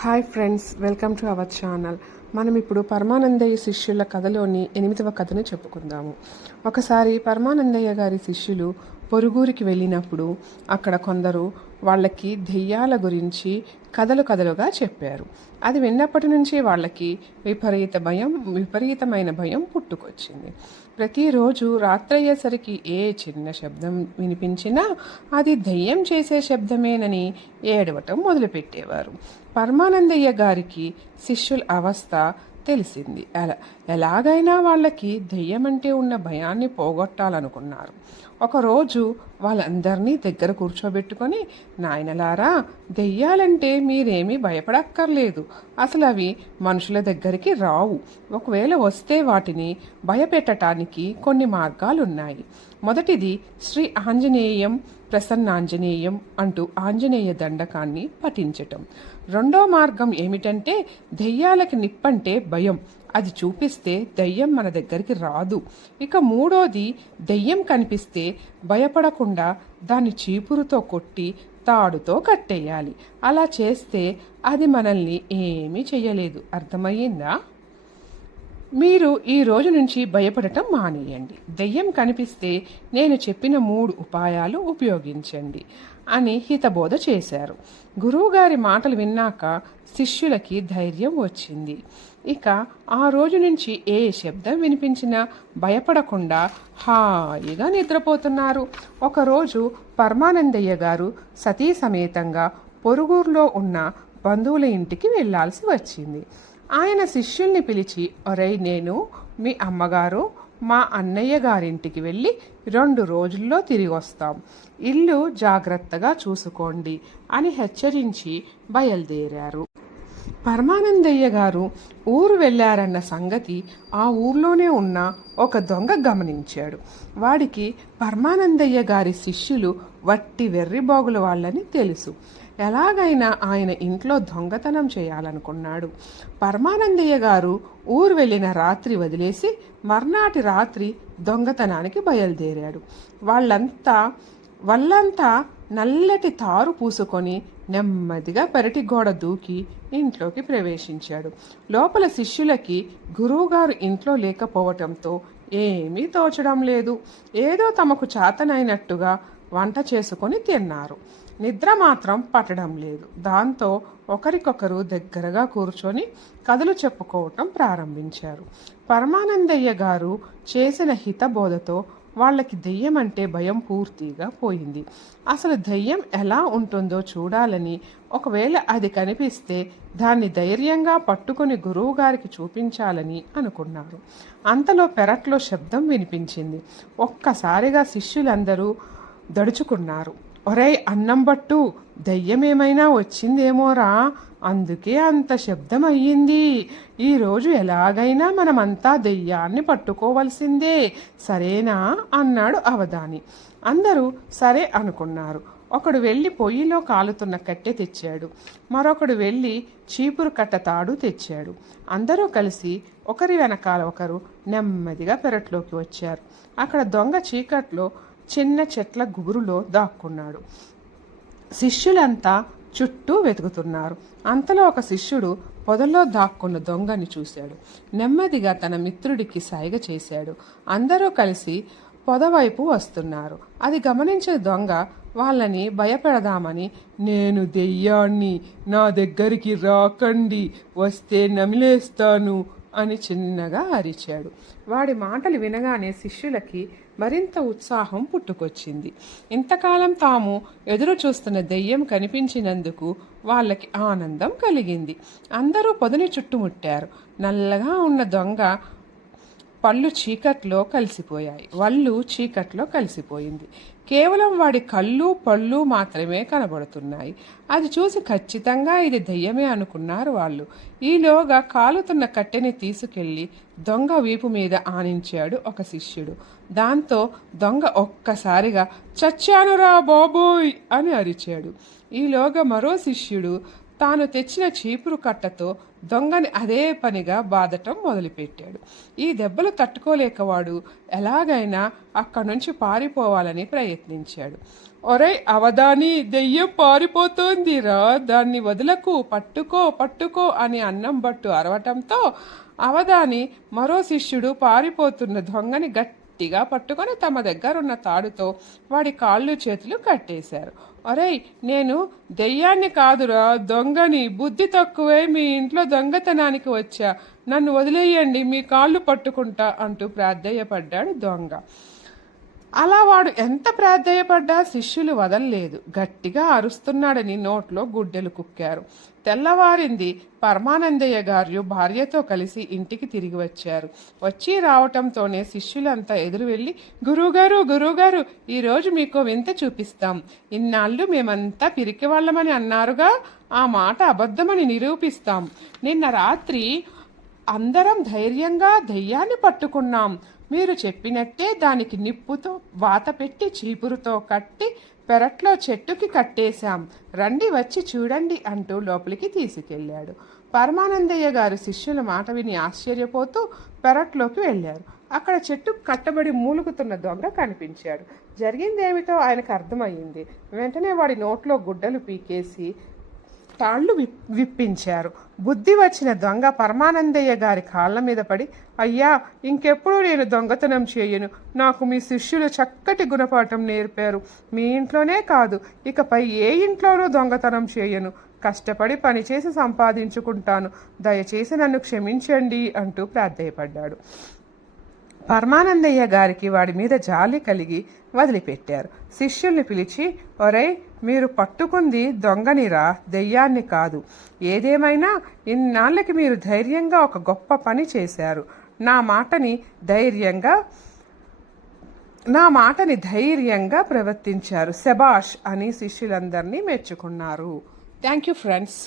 Hi friends, welcome to our channel. మనం ఇప్పుడు పరమానందయ్య శిష్యుల కథలోని 8వ కథను చెప్పుకుందాము. ఒకసారి పరమానందయ్య గారి శిష్యులు పొరుగురికి వెళ్ళినప్పుడు అక్కడ కొందరు వాళ్ళకి దెయ్యాల గురించి కథలుగా చెప్పారు. అది విన్నప్పటి నుంచి వాళ్ళకి విపరీతమైన భయం పుట్టుకొచ్చింది. ప్రతిరోజు రాత్రయ్యేసరికి ఏ చిన్న శబ్దం వినిపించినా అది దెయ్యం చేసే శబ్దమేనని ఏడవటం మొదలుపెట్టేవారు. పరమానందయ్య గారికి శిష్యుల అవస్థ తెలిసింది. ఎలాగైనా వాళ్ళకి దెయ్యమంటే ఉన్న భయాన్ని పోగొట్టాలనుకున్నారు. ఒకరోజు వాళ్ళందరినీ దగ్గర కూర్చోబెట్టుకొని, నాయనలారా, దెయ్యాలంటే మీరేమీ భయపడక్కర్లేదు. అసలు అవి మనుషుల దగ్గరికి రావు. ఒకవేళ వస్తే వాటిని భయపెట్టడానికి కొన్ని మార్గాలున్నాయి. మొదటిది శ్రీ ఆంజనేయం ప్రసన్నాంజనేయం అంటూ ఆంజనేయ దండకాన్ని పఠించటం. రెండో మార్గం ఏమిటంటే దెయ్యాలకి నిప్పంటే భయం, అది చూపిస్తే దెయ్యం మన దగ్గరికి రాదు. ఇక మూడోది, దెయ్యం కనిపిస్తే భయపడకుండా దాన్ని చీపురుతో కొట్టి తాడుతో కట్టేయాలి. అలా చేస్తే అది మనల్ని ఏమీ చెయ్యలేదు. అర్థమయ్యిందా? మీరు ఈ రోజు నుంచి భయపడటం మానేయండి. దెయ్యం కనిపిస్తే నేను చెప్పిన 3 ఉపాయాలు ఉపయోగించండి అని హితబోధ చేశారు. గురువుగారి మాటలు విన్నాక శిష్యులకి ధైర్యం వచ్చింది. ఇక ఆ రోజు నుంచి ఏ శబ్దం వినిపించినా భయపడకుండా హాయిగా నిద్రపోతున్నారు. ఒకరోజు పరమానందయ్య గారు సతీ సమేతంగా పొరుగురులో ఉన్న బంధువుల ఇంటికి వెళ్ళాల్సి వచ్చింది. ఆయన శిష్యుల్ని పిలిచి, ఒరేయ్, నేను మీ అమ్మగారు మా అన్నయ్య గారింటికి వెళ్ళి 2 రోజుల్లో తిరిగి వస్తాం. ఇల్లు జాగ్రత్తగా చూసుకోండి అని హెచ్చరించి బయలుదేరారు. పరమానందయ్య గారు ఊరు వెళ్ళారన్న సంగతి ఆ ఊర్లోనే ఉన్న ఒక దొంగ గమనించాడు. వాడికి పరమానందయ్య గారి శిష్యులు వట్టి వెర్రిబాగుల వాళ్ళని తెలుసు. ఎలాగైనా ఆయన ఇంట్లో దొంగతనం చేయాలనుకున్నాడు. పరమానందయ్య గారు ఊరు వెళ్ళిన రాత్రి వదిలేసి మర్నాటి రాత్రి దొంగతనానికి బయలుదేరాడు. వాళ్ళంతా నల్లటి తారు పూసుకొని నెమ్మదిగా పెరటి గోడ దూకి ఇంట్లోకి ప్రవేశించాడు. లోపల శిష్యులకి గురువుగారు ఇంట్లో లేకపోవటంతో ఏమీ తోచడం లేదు. ఏదో తమకు చేతనైనట్టుగా వంట చేసుకొని తిన్నారు. నిద్ర మాత్రం పట్టడం లేదు. దాంతో ఒకరికొకరు దగ్గరగా కూర్చొని కథలు చెప్పుకోవటం ప్రారంభించారు. పరమానందయ్య గారు చేసిన హితబోధతో వాళ్ళకి దెయ్యం అంటే భయం పూర్తిగా పోయింది. అసలు దెయ్యం ఎలా ఉంటుందో చూడాలని, ఒకవేళ అది కనిపిస్తే దాన్ని ధైర్యంగా పట్టుకుని గురువుగారికి చూపించాలని అనుకున్నారు. అంతలో పెరట్లో శబ్దం వినిపించింది. ఒక్కసారిగా శిష్యులందరూ దడుచుకున్నారు. ఒరేయ్, అన్నం బట్టు, దెయ్యమేమైనా వచ్చిందేమోరా, అందుకే అంత శబ్దం అయ్యింది. ఈరోజు ఎలాగైనా మనమంతా దెయ్యాన్ని పట్టుకోవలసిందే, సరేనా అన్నాడు అవధాని. అందరూ సరే అనుకున్నారు. ఒకడు వెళ్ళి పొయ్యిలో కాలుతున్న కట్టె తెచ్చాడు. మరొకడు వెళ్ళి చీపురు కట్ట తాడు తెచ్చాడు. అందరూ కలిసి ఒకరి వెనకాల ఒకరు నెమ్మదిగా పెరట్లోకి వచ్చారు. అక్కడ దొంగ చీకట్లో చిన్న చెట్ల గుబురులో దాక్కున్నాడు. శిష్యులంతా చుట్టూ వెతుకుతున్నారు. అంతలో ఒక శిష్యుడు పొదల్లో దాక్కున్న దొంగని చూశాడు. నెమ్మదిగా తన మిత్రుడికి సైగ చేశాడు. అందరూ కలిసి పొదవైపు వస్తున్నారు. అది గమనించిన దొంగ వాళ్ళని భయపెడదామని, నేను దెయ్యాన్ని, నా దగ్గరికి రాకండి, వస్తే నమిలేస్తాను అని చిన్నగా అరిచాడు. వాడి మాటలు వినగానే శిష్యులకి మరింత ఉత్సాహం పుట్టుకొచ్చింది. ఇంతకాలం తాము ఎదురు చూస్తున్న దెయ్యం కనిపించినందుకు వాళ్ళకి ఆనందం కలిగింది. అందరూ పొదని చుట్టుముట్టారు. నల్లగా ఉన్న దొంగ వళ్ళు చీకట్లో కలిసిపోయింది. కేవలం వాడి కళ్ళు పళ్ళు మాత్రమే కనబడుతున్నాయి. అది చూసి ఖచ్చితంగా ఇది దెయ్యమే అనుకున్నారు వాళ్ళు. ఈలోగా కాలుతున్న కట్టెని తీసుకెళ్లి దొంగ వీపు మీద ఆనించాడు ఒక శిష్యుడు. దాంతో దొంగ ఒక్కసారిగా చచ్చానురా బాబోయ్ అని అరిచాడు. ఈలోగా మరో శిష్యుడు తాను తెచ్చిన చీపురు కట్టతో దొంగని అదే పనిగా బాదటం మొదలుపెట్టాడు. ఈ దెబ్బలు తట్టుకోలేక వాడు ఎలాగైనా అక్కడి నుంచి పారిపోవాలని ప్రయత్నించాడు. ఒరే అవధాని, దెయ్యం పారిపోతోందిరా, దాన్ని వదలకు, పట్టుకో పట్టుకో అని అన్నం బట్టు అరవటంతో అవధాని మరో శిష్యుడు పారిపోతున్న దొంగని గట్టిగా పట్టుకొని తమ దగ్గరున్న తాడుతో వాడి కాళ్ళు చేతులు కట్టేశారు. ఒరేయ్, నేను దెయ్యాన్ని కాదురా, దొంగని, బుద్ధి తక్కువే మీ ఇంట్లో దొంగతనానికి వచ్చా, నన్ను వదిలేయండి, మీ కాళ్ళు పట్టుకుంటా అంటూ ప్రాధేయపడ్డాడు దొంగ. అలా వాడు ఎంత ప్రాధేయపడ్డా శిష్యులు వదల్లేదు. గట్టిగా అరుస్తున్నాడని నోట్లో గుడ్డెలు కుక్కారు. తెల్లవారింది. పరమానందయ్య గారు భార్యతో కలిసి ఇంటికి తిరిగి వచ్చారు. వచ్చి రావటంతోనే శిష్యులంతా ఎదురు వెళ్ళి, గురువుగారు గురువుగారు, ఈరోజు మీకు వింత చూపిస్తాం. ఇన్నాళ్ళు మేమంతా పిరికి వాళ్ళమని అన్నారుగా, ఆ మాట అబద్ధమని నిరూపిస్తాం. నిన్న రాత్రి అందరం ధైర్యంగా దెయ్యాన్ని పట్టుకున్నాం. మీరు చెప్పినట్టే దానికి నిప్పుతో వాత పెట్టి చీపురుతో కట్టి పెరట్లో చెట్టుకి కట్టేశాం. రండి వచ్చి చూడండి అంటూ లోపలికి తీసుకెళ్ళాడు. పరమానందయ్య గారు శిష్యుల మాట విని ఆశ్చర్యపోతూ పెరట్లోకి వెళ్ళారు. అక్కడ చెట్టు కట్టబడి మూలుగుతున్న దొంగ కనిపించాడు. జరిగిందేమిటో ఆయనకు అర్థమయ్యింది. వెంటనే వాడి నోట్లో గుడ్డలు పీకేసి తాళ్ళు విప్పించారు. బుద్ధి వచ్చిన దొంగ పరమానందయ్య గారి కాళ్ళ మీద పడి, అయ్యా, ఇంకెప్పుడు నేను దొంగతనం చేయను. నాకు మీ శిష్యులు చక్కటి గుణపాఠం నేర్పారు. మీ ఇంట్లోనే కాదు, ఇకపై ఏ ఇంట్లోనూ దొంగతనం చేయను. కష్టపడి పనిచేసి సంపాదించుకుంటాను. దయచేసి నన్ను క్షమించండి అంటూ ప్రాధేయపడ్డాడు. పరమానందయ్య గారికి వాడి మీద జాలి కలిగి వదిలిపెట్టారు. శిష్యుల్ని పిలిచి, ఒరేయ్, మీరు పట్టుకుంది దొంగనిరా, దెయ్యాన్ని కాదు. ఏదేమైనా ఇన్నాళ్ళకి మీరు ధైర్యంగా ఒక గొప్ప పని చేశారు. నా మాటని ధైర్యంగా ప్రవర్తించారు. శబాష్ అని శిష్యులందరినీ మెచ్చుకున్నారు. Thank you friends.